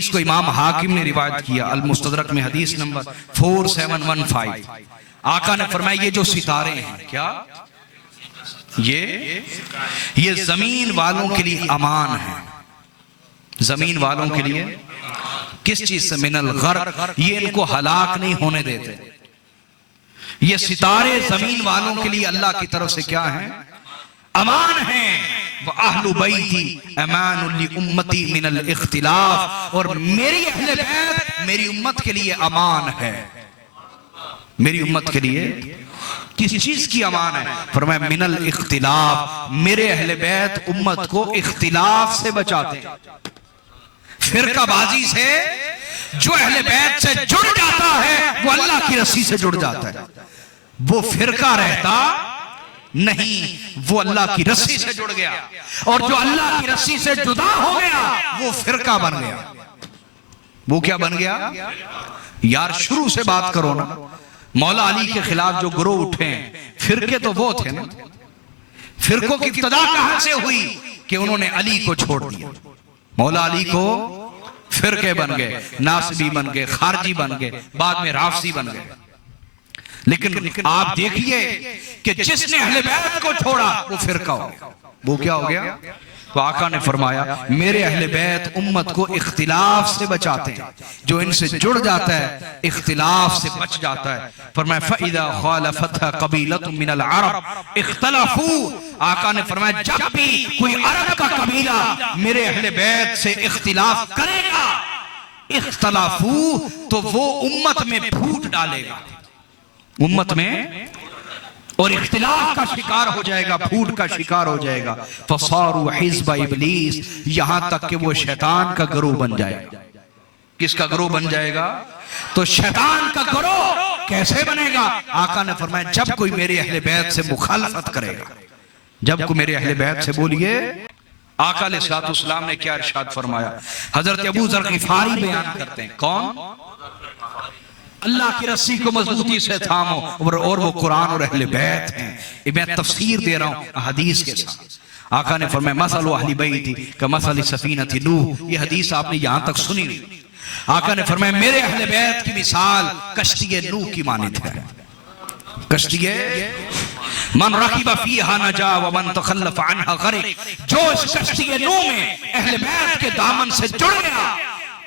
اس کو امام حاکم نے روایت کیا المستدرک میں حدیث نمبر 4715. آقا نے فرمایا یہ جو ستارے ہیں کیا یہ زمین والوں کے لیے امان ہے. زمین والوں کے لیے کس چیز سے؟ من الغرق. یہ ان کو ہلاک نہیں ہونے دیتے. یہ ستارے زمین والوں کے لیے اللہ کی طرف سے کیا ہیں؟ امان ہیں. وَأَهْلُ بَيْتِ أَمَانٌ لِأُمَّتِي مِنَ الْإِخْتِلَافِ. اور میری اہل بیت میری امت کے لیے امان ہے. میری امت کے لیے کس چیز کی امان ہے؟ فرمایا من الاختلاف. میرے اہل بیت امت کو اختلاف سے بچاتے ہیں، فرقہ بازی سے. جو اہل بیت سے جڑ جاتا ہے وہ اللہ کی رسی سے جڑ جاتا ہے. وہ فرقہ رہتا نہیں، وہ اللہ کی رسی سے جڑ گیا. اور جو اللہ کی رسی سے جدا ہو گیا وہ فرقہ بن گیا. وہ کیا بن گیا؟ یار شروع سے بات کرو نا. مولا علی کے خلاف جو گروہ اٹھے ہیں، فرقے تو وہ تھے نا. فرقوں کی ابتدا کہاں سے ہوئی؟ کہ انہوں نے علی کو چھوڑ دیا. مولا علی کو فرقے بن گئے، ناصبی بن گئے، خارجی بن گئے، بعد میں رافضی بن گئے. لیکن آپ دیکھیے کہ جس نے اہل بیت کو چھوڑا وہ فرقہ ہو گیا. وہ کیا ہو گیا؟ تو آقا نے فرمایا میرے اہل بیت امت کو اختلاف سے بچاتے ہیں. جو ان سے جڑ جاتا ہے اختلاف سے بچ جاتا ہے. فرمایا فَإِذَا خَالَفَتْهَا قَبِيلَةٌ مِّنَ الْعَرَبِ اخْتَلَفُوا. آقا نے فرمایا جب بھی کوئی عرب کا قبیلہ میرے اہل بیت سے اختلاف کرے گا، اختلافو، تو وہ امت میں پھوٹ ڈالے گا. امت میں اور اختلاف کا شکار ہو جائے گا، پھوٹ کا شکار ہو جائے گا. فَصَارُوا حِزْبَ إِبْلِيسِ. یہاں تک کہ وہ شیطان کا گروہ بن جائے گا. کس کا گروہ بن جائے گا؟ تو شیطان کا گروہ کیسے بنے گا؟ آقا نے فرمایا جب کوئی میرے اہل بیت سے مخالفت کرے گا. جب کوئی میرے اہل بیت سے بولیے. آقا علیہ الصلوۃ والسلام نے کیا ارشاد فرمایا؟ حضرت ابو ذر غفاری بیان کرتے ہیں. کون؟ اللہ کی رسی کو مضبوطی سے تھامو. اور وہ قرآن اور اہل بیت ہیں. میں تفسیر دے رہا ہوں حدیث کے ساتھ. آقا نے فرمایا مثل اہل بیتی کمثل سفینۃ نوح. یہ حدیث آپ نے یہاں تک سنی. آقا نے فرمایا میرے اہل بیت کی مثال کشتی نوح کی مانند ہے. کشتی من رکب فیہا نجا ومن تخلف عنہا غرق. جو اس کشتی نوح میں اہل بیت کے دامن سے جڑ گیا،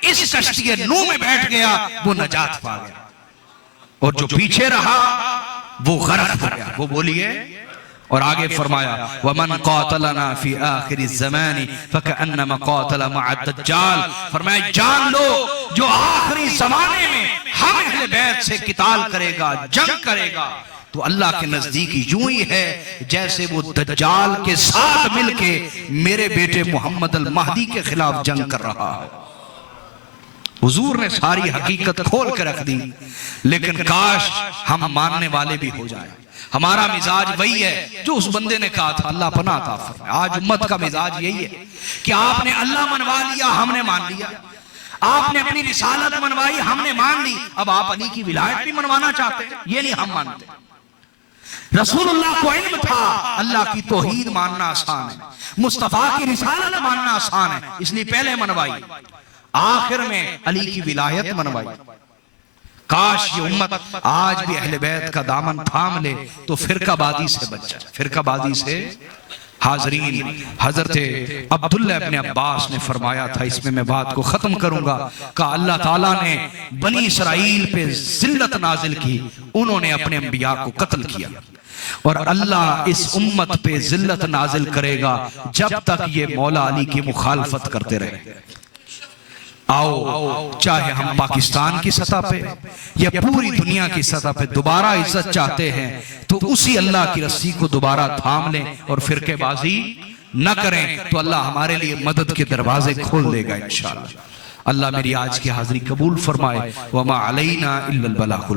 اس کشتی نوح میں بیٹھ گیا، وہ نجات پا گیا. اور جو پیچھے رہا وہ غرق ہو گیا. وہ بولیے. اور آگے فرمایا وَمَنْ قَاتَلَنَا فِي آخِرِ الزَّمَانِ فَكَأَنَّمَا قَاتَلَ مَعَ الدَّجَّالِ. فرمایا جان لو جو آخری زمانے میں ہم اہل بیت سے قتال کرے گا، جنگ کرے گا، تو اللہ کے نزدیک یوں ہی ہے جیسے وہ دجال کے ساتھ مل کے میرے بیٹے محمد المہدی کے خلاف جنگ کر رہا ہے. حضور نے ساری حقیقت کھول کے رکھ دی. لیکن کاش ہم ماننے والے بھی ہو جائیں. ہمارا مزاج وہی ہے جو اس بندے نے کہا تھا. اللہ پناہ عطا فرمائے. آج امت کا مزاج یہی ہے کہ آپ نے اللہ منوا لیا، ہم نے مان لیا. آپ نے اپنی رسالت منوائی، ہم نے مان لی. اب آپ علی کی ولایت بھی منوانا چاہتے ہیں. یہ نہیں ہم مانتے. رسول اللہ کو علم تھا. اللہ کی توحید ماننا آسان ہے، مصطفیٰ کی رسالت ماننا آسان ہے، اس لیے پہلے منوائی، آخر میں علی کی ولایت منوائی. کاش یہ امت آج بھی اہل بیت کا دامن تھام لے تو فرقہ بازی سے بچ جائے. فرقہ بازی سے. حاضرین، حضرت عبداللہ ابن عباس نے فرمایا تھا، اس میں بات کو ختم کروں گا، کہ اللہ تعالیٰ نے بنی اسرائیل پہ ذلت نازل کی، انہوں نے اپنے انبیاء کو قتل کیا. اور اللہ اس امت پہ ذلت نازل کرے گا جب تک یہ مولا علی کی مخالفت کرتے رہے. آؤ چاہے ہم پاکستان کی سطح پہ یا پوری دنیا کی سطح پہ دوبارہ عزت چاہتے ہیں تو اسی اللہ کی رسی کو دوبارہ تھام لیں اور فرقے بازی نہ کریں تو اللہ ہمارے لیے مدد کے دروازے کھول دے گا انشاءاللہ. اللہ میری آج کی حاضری قبول فرمائے. وما علینا الا البلاغ.